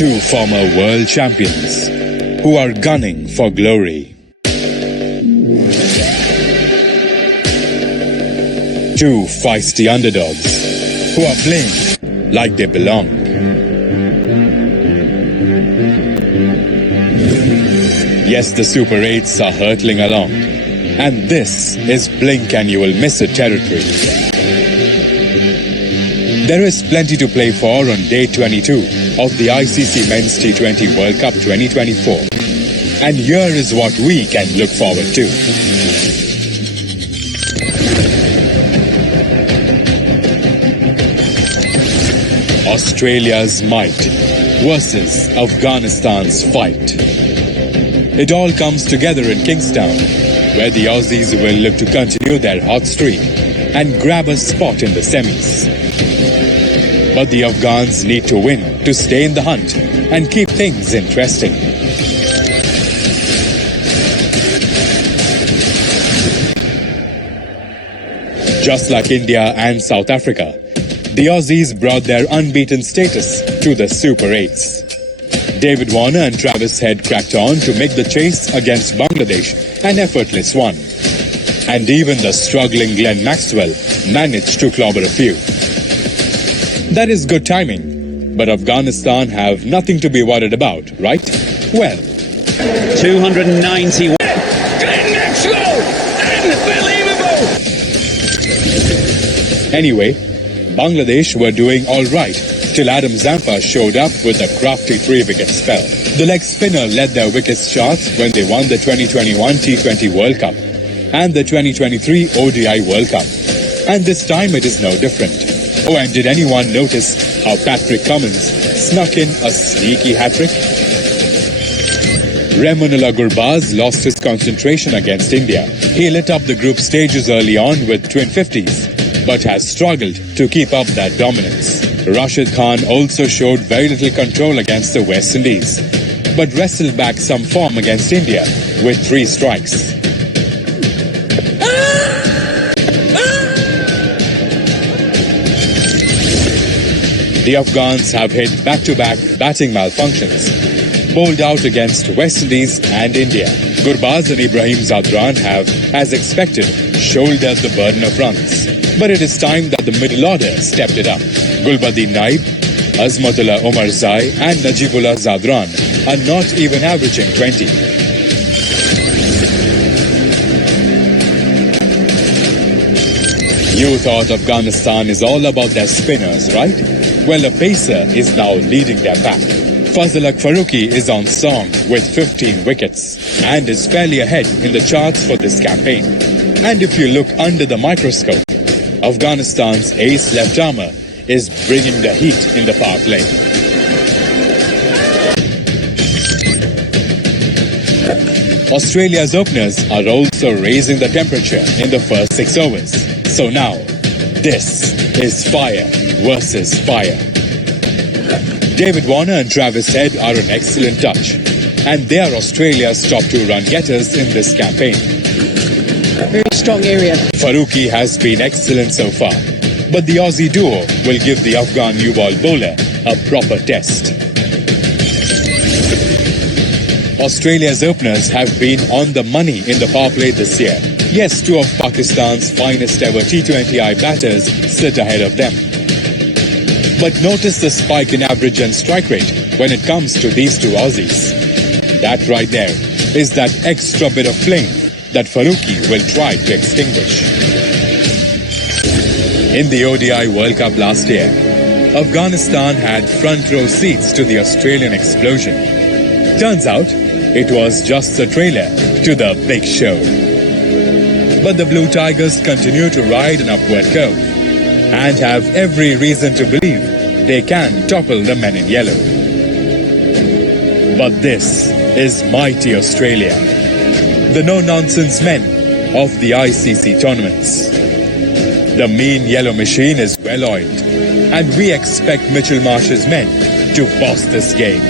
Two former world champions who are gunning for glory. Two feisty underdogs who are playing like they belong. Yes, the Super 8s are hurtling along, and this is blink and you will miss it territory. There is plenty to play for on day 22 of the ICC Men's T20 World Cup 2024. And here is what we can look forward to. Australia's might versus Afghanistan's fight. It all comes together in Kingstown, where the Aussies will look to continue their hot streak and grab a spot in the semis. But the Afghans need to win to stay in the hunt and keep things interesting. Just like India and South Africa, the Aussies brought their unbeaten status to the Super 8s. David Warner and Travis Head cracked on to make the chase against Bangladesh an effortless one. And even the struggling Glenn Maxwell managed to clobber a few. That is good timing, but Afghanistan have nothing to be worried about, right? Well, 291. Glenn Maxwell! Unbelievable! Anyway, Bangladesh were doing all right till Adam Zampa showed up with a crafty 3-wicket spell. The leg spinner led their wickets charts when they won the 2021 T20 World Cup and the 2023 ODI World Cup. And this time it is no different. Oh, and did anyone notice how Patrick Cummins snuck in a sneaky hat-trick? Remunula Gurbaz lost his concentration against India. He lit up the group stages early on with twin 50s, but has struggled to keep up that dominance. Rashid Khan also showed very little control against the West Indies, but wrestled back some form against India with 3 strikes. The Afghans have hit back-to-back batting malfunctions, bowled out against West Indies and India. Gurbaz and Ibrahim Zadran have, as expected, shouldered the burden of runs. But it is time that the middle order stepped it up. Gulbuddin Naib, Azmatullah Omarzai and Najibullah Zadran are not even averaging 20. You thought Afghanistan is all about their spinners, right? Well, a pacer is now leading their pack. Fazlullah Farooqi is on song with 15 wickets and is fairly ahead in the charts for this campaign. And if you look under the microscope, Afghanistan's ace left armour is bringing the heat in the power play. Australia's openers are also raising the temperature in the first 6 overs. So now, this is fire versus fire. David Warner and Travis Head are an excellent touch, and they are Australia's top 2 run getters in this campaign. Very strong area. Farooqi has been excellent so far, but the Aussie duo will give the Afghan new ball bowler a proper test. Australia's openers have been on the money in the power play this year. Yes, 2 of Pakistan's finest ever T20I batters sit ahead of them. But notice the spike in average and strike rate when it comes to these 2 Aussies. That right there is that extra bit of flame that Farooqi will try to extinguish. In the ODI World Cup last year, Afghanistan had front row seats to the Australian explosion. Turns out, it was just the trailer to the big show. But the Blue Tigers continue to ride an upward curve and have every reason to believe they can topple the men in yellow. But this is mighty Australia, the no-nonsense men of the ICC tournaments. The mean yellow machine is well-oiled, and we expect Mitchell Marsh's men to boss this game.